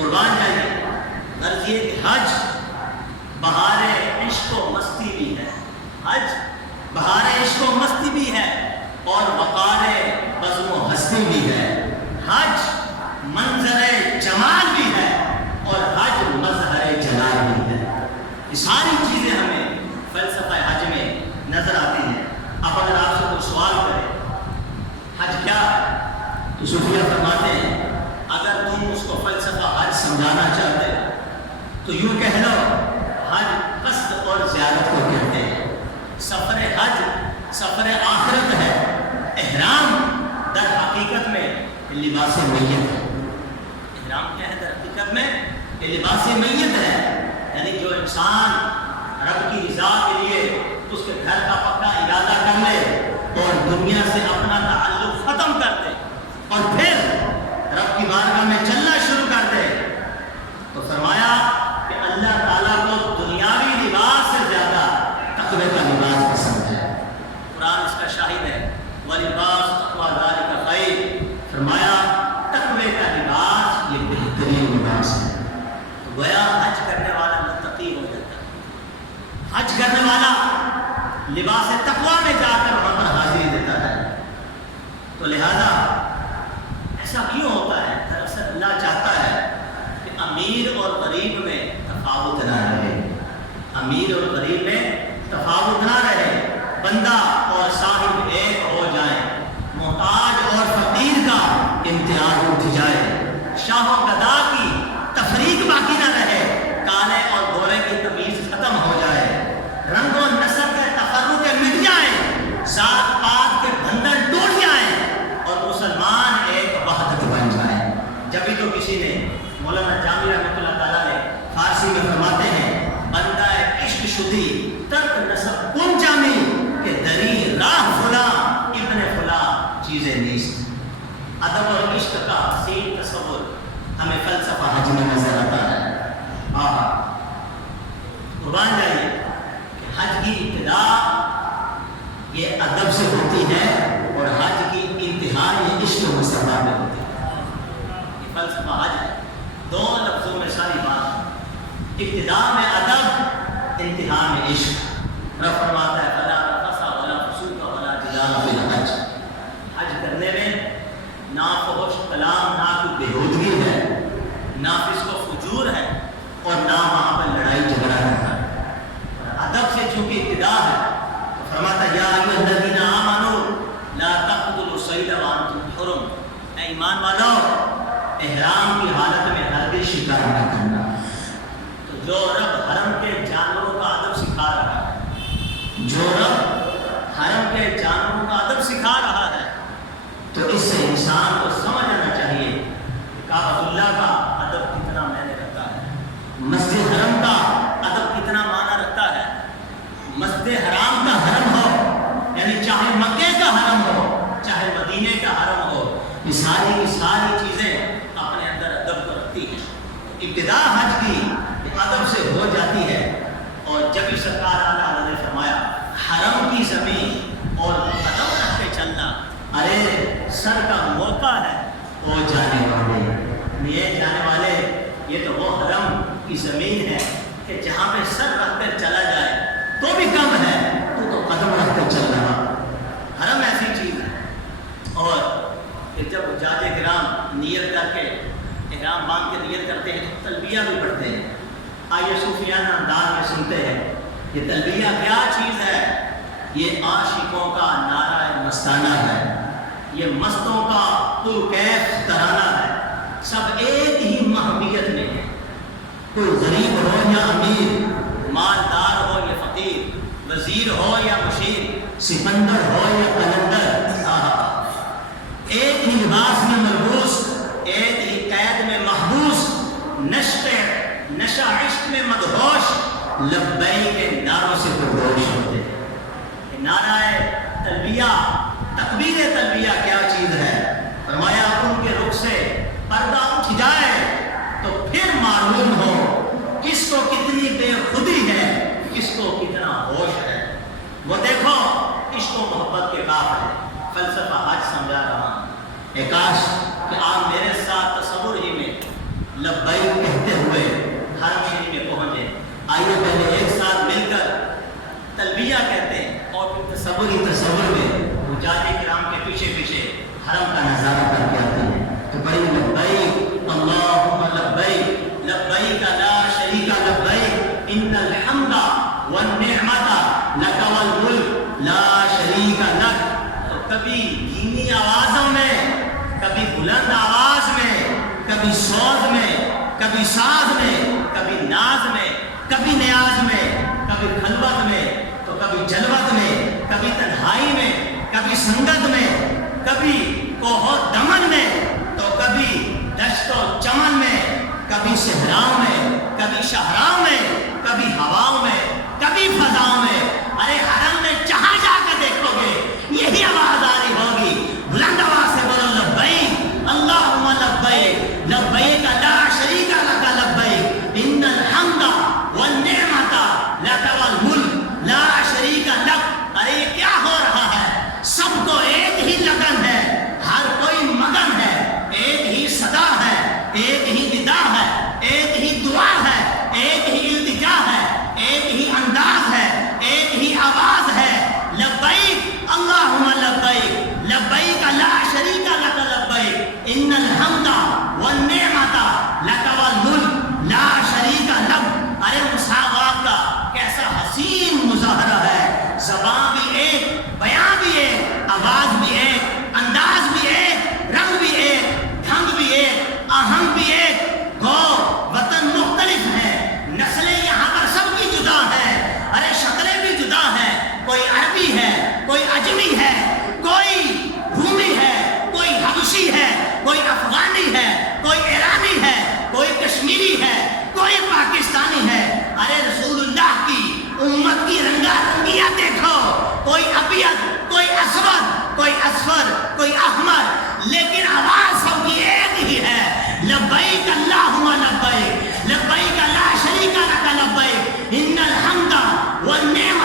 قربان جائیے، غرض یہ کہ حج بہار عشق و مستی بھی ہے، حج بہار عشق و مستی بھی ہے اور وقار بزم و ہستی بھی ہے، حج منظر جمال بھی ہے اور حج مظہر جلال بھی ہے۔ یہ ساری چیزیں ہمیں فلسفہ حج میں نظر آتی ہیں۔ اب اگر آپ سے کوئی سوال کرے حج کیا ہے تو صوفیہ فرماتے ہیں اگر تم اس کو فلسفہ حج سمجھانا چاہتے ہو تو یوں کہہ لو حج قصد اور زیارت کو کہتے ہیں، سفر حج سفر آخرت ہے، احرام در حقیقت میں لباس میت ہے۔ احرام کیا ہے در حقیقت میں؟ یہ لباس میت ہے، یعنی جو انسان رب کی رضا کے لیے اس کے گھر کا پکا ارادہ کر لے اور دنیا سے اپنا تعلق ختم کر دے اور پھر رب کی بارگاہ میں چلنا شروع کر دے تو فرمایا کہ اللہ تعالیٰ کو دنیاوی لباس سے زیادہ تقوی کا لباس پسند ہے۔ قرآن اس کا شاہد ہے، وَلِبَاسُ تَقْوَىٰ ذَٰلِكَ خَيْرٌ، فرمایا تقوی کا لباس یہ بہترین لباس ہے۔ تو گویا حج کرنے والا متقی ہو جاتا ہے، حج کرنے والا لباس تقویٰ میں جا کر وہاں پر حاضری دیتا ہے۔ تو لہذا ایسا کیوں ہوتا ہے؟ دراصل اللہ چاہتا ہے کہ امیر اور غریب میں تفاوت نہ رہے، امیر اور غریب میں تفاوت نہ رہے، بندہ اور صاحب ایک ہو جائیں، محتاج اور فقیر کا امتیاز اٹھ جائے، شاہ و گدا کی تفریق باقی نہ رہے، کالے اور گورے کی تمیز ختم ہو جائے، رنگ و نسل کے تفرق مٹ جائیں، ذات پات کے بندھن ٹوٹ جائیں اور مسلمان ایک وحدت بن جائیں۔ جبھی تو کسی نے مولانا جامی رحمۃ اللہ تعالیٰ نے فارسی میں فرماتے ہیں بندہ عشق شدی ترک نسب کن جامی کہ دری راہ فلاں ابن فلاں چیزیں نیست۔ ادب اور عشق کا حسین تصور ہمیں فلسفہ حج میں نظر آتا ہے۔ قربان جائیے کہ حج کی ابتدا یہ ادب سے ہوتی ہے اور حج کی انتہا یہ عشق و مصطفیٰ میں ہوتی ہے۔ یہ فلسفہ حج ہے، دو لفظوں میں ساری بات، ابتدا میں ادب، انتہا میں عشق۔ رب فرماتا ہے فلا رفث ولا فسوق ولا جدال فی الحج، حج کرنے میں نہ فحش کلام، نہ کوئی بےہودگی ہے، نہ اس کو فجور ہے اور نہ وہاں پر لڑائی جھگڑا ہے۔ ادب سے چونکہ ابتدا ہے تو فرماتا یا ایھا الذین آمنوا لا تقتلوا الصید وانتم حرم، اے ایمان والو احرام کی حالت میں ہرگز شکار نہ کرنا۔ تو جو رب حرم کے جانوروں کا ادب سکھا رہا ہے، جو رب حرم کے جانوروں کا ادب سکھا رہا ہے تو اس سے انسان کو سمجھ آنا چاہیے کہ کعبۃ اللہ کا ادب کتنا معنی رکھتا ہے، مسجد حرم کا ادب کتنا معنی رکھتا ہے، مسجد حرام کا حرم ہو یعنی چاہے مکے کا حرم ہو چاہے مدینے کا حرم ہو، یہ ساری چیزیں اپنے اندر ادب کو رکھتی ہیں۔ ابتدا حج کی ادب سے ہو جاتی ہے اور جب سرکار اعلیٰ حضرت نے فرمایا حرم کی زمین اور ادب رکھ کے چلنا، ارے سر کا موقع ہے وہ جانے والے، یہ جانے والے یہ تو وہ حرم کی زمین ہے کہ جہاں پہ سر رکھ کر چلا جائے تو بھی کم ہے، تو قدم رکھ کر چل رہا۔ حرم ایسی چیز ہے اور کہ جب حجاج کرام نیت کر کے احرام باندھ کے نیت کرتے ہیں تو تلبیہ بھی پڑھتے ہیں۔ آئیے صوفیانہ انداز میں سنتے ہیں یہ تلبیہ کیا چیز ہے؟ یہ عاشقوں کا نعرہ مستانہ ہے، یہ مستوں کا پرکیف ترانہ ہے، سب ایک ہی محمیت میں ہے، کوئی غریب ہو یا امیر، مالدار ہو یا فقیر، وزیر ہو یا مشیر، سکندر ہو یا قلندر، ایک ہی لباس میں ملبوس، ایک ہی قید میں محبوس، نشہ عشق میں مدہوش، لبیک کے نعروں سے پردوش ہوتے ہیں۔ نعرہ تلبیہ، تکبیر تلبیہ کیا چیز ہے؟ فرمایا ان کے رخ سے پردہ اٹھ جائے تو پھر معلوم ہو کس کو کتنی بے خودی ہے، کس کو کتنا ہوش ہے۔ وہ دیکھو عشق و محبت کے قافلے، فلسفہ حج سمجھا رہا ہوں۔ کاش کہ آپ میرے ساتھ تصور ہی میں لبیک کہتے ہوئے حرم شریف میں پہنچے. آئیے پہلے ایک ساتھ مل کر تلبیہ کہتے ہیں اور پھر تصور میں حجاج کرام کے پیچھے پیچھے حرم کا نظارہ کر کے آتے ہیں. تو بڑی لبیک اللہم لبیک لبیک لا شریک لبیک ان الحمد والنعمت لک والملک لا شریک لک. تو کبھی دھیمی آوازوں میں، کبھی بلند آواز میں، کبھی سوز میں، کبھی ساز میں، کبھی ناز میں، کبھی نیاز میں، کبھی خلوت میں، تو کبھی جلوت میں، کبھی تنہائی میں، کبھی سنگت میں، کبھی کوہ و دمن میں، تو کبھی دشت و چمن میں، کبھی صحراؤں میں، کبھی شہراؤں میں، کبھی ہواؤں میں، کبھی فضاؤں میں. ارے حرم میں جہاں جا کے دیکھو گے یہی آواز آ رہی ہوگی. بلند آواز سے بولو لبیک اللہم لبیک لبیک لا شریک لک لبیک ان الحمد والنعمت لک والملک لا شریک لک. ارے یہ کیا ہو رہا ہے؟ سب کو ایک ہی لگن ہے، ہر کوئی مگن ہے، ایک ہی صدا ہے، ایک ہی ندا ہے، ایک ہی دعا ہے، ایک ہی التجا ہے، ایک ہی انداز ہے، ایک ہی آواز ہے. لبیک اللہم لبیک لبیک لا شریک لک لبیک ان الحمد والنعمت لک والملک لا شریک لک. ارے مساوات کا کیسا حسین مظاہرہ ہے. زبان بھی ایک، بیان بھی ایک، آواز بھی ایک، انداز بھی ایک، رنگ بھی ایک، ڈھنگ بھی ایک، آہنگ بھی ایک. گو وطن مختلف ہے، نسلیں یہاں پر سب کی جدا ہیں. ارے شکلیں بھی جدا ہیں، کوئی عربی ہے، کوئی عجمی ہے، کوئی رومی ہے، کوئی حبشی ہے، کوئی افغانی ہے، کوئی ایرانی ہے، کوئی کشمیری ہے، کوئی پاکستانی ہے. ارے رسول اللہ کی امت کی رنگا رنگیاں دیکھو، کوئی ابیض، کوئی اسود، کوئی اصفر، کوئی احمر، لیکن آواز سب کی ایک ہی ہے. لبیک اللہم لبیک لبیک لا شریک لک لبیک ان الحمد والنعمت